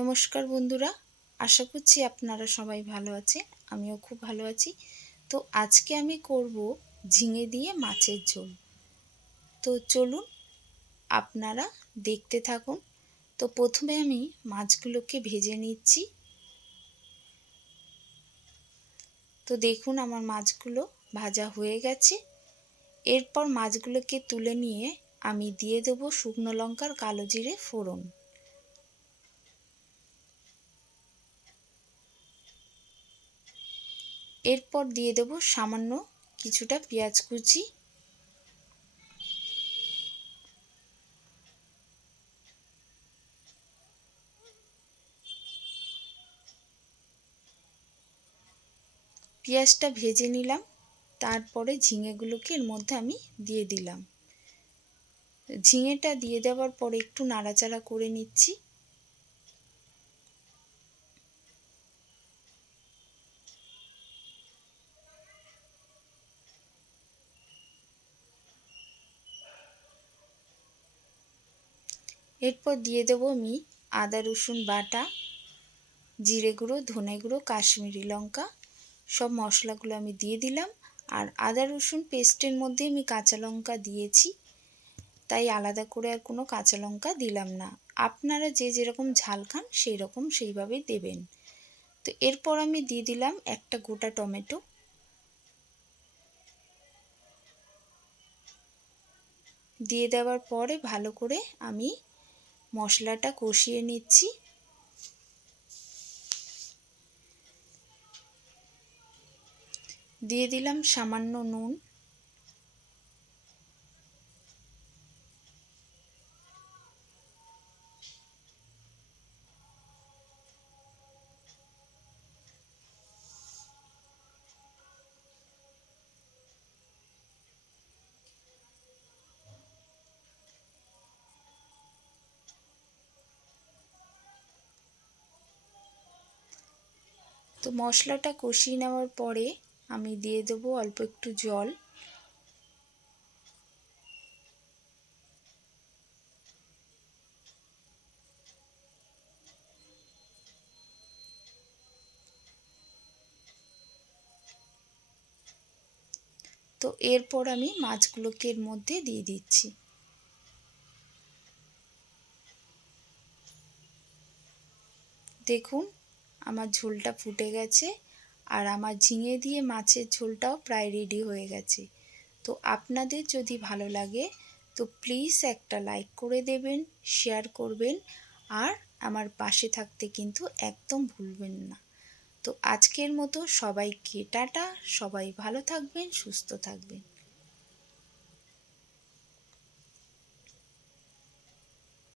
নমস্কার বন্ধুরা, আশা করছি আপনারা সবাই ভালো আছে। আমিও খুব ভালো আছি। তো আজকে আমি করব ঝিঙে দিয়ে মাছের ঝোল। তো চলুন আপনারা দেখতে থাকুন। তো প্রথমে আমি মাছগুলোকে ভেজে নিচ্ছি। তো দেখুন আমার মাছগুলো ভাজা হয়ে গেছে। এরপর মাছগুলোকে তুলে নিয়ে আমি দিয়ে দেব শুকনো লঙ্কার কালো জিরে ফোড়ন। এরপর দিয়ে দেব সামান্য কিছুটা পেঁয়াজ কুচি। পেঁয়াজটা ভেজে নিলাম, তারপরে ঝিঙেগুলোকে এর মধ্যে আমি দিয়ে দিলাম। ঝিঙেটা দিয়ে দেওয়ার পরে একটু নাড়াচাড়া করে নিচ্ছি। এরপর দিয়ে দেবো আমি আদা রসুন বাটা, জিরে গুঁড়ো, ধনে গুঁড়ো, কাশ্মীরি লঙ্কা, সব মশলাগুলো আমি দিয়ে দিলাম। আর আদা রসুন পেস্টের মধ্যে আমি কাঁচা লঙ্কা দিয়েছি, তাই আলাদা করে আর কোনো কাঁচা লঙ্কা দিলাম না। আপনারা যে যেরকম ঝাল খান সেই রকম সেইভাবেই দেবেন। তো এরপর আমি দিয়ে দিলাম একটা গোটা টমেটো। দিয়ে দেওয়ার পরে ভালো করে আমি মশলাটা কষিয়ে নিচ্ছি। দিয়ে দিলাম সামান্য নুন। তো মশলাটা কষিয়ে নেওয়ার পরে আমি দিয়ে দেবো অল্প একটু জল। তো এরপর আমি মাছগুলোকে এর মধ্যে দিয়ে দিচ্ছি। দেখুন আমার ঝোলটা ফুটে গেছে, আর আমার ঝিঙে দিয়ে মাছের ঝোলটাও প্রায় রেডি হয়ে গেছে। তো আপনাদের যদি ভালো লাগে তো প্লিজ একটা লাইক করে দেবেন, শেয়ার করবেন, আর আমার পাশে থাকতে কিন্তু একদম ভুলবেন না। তো আজকের মতো সবাইকে টাটা। সবাই ভালো থাকবেন, সুস্থ থাকবেন।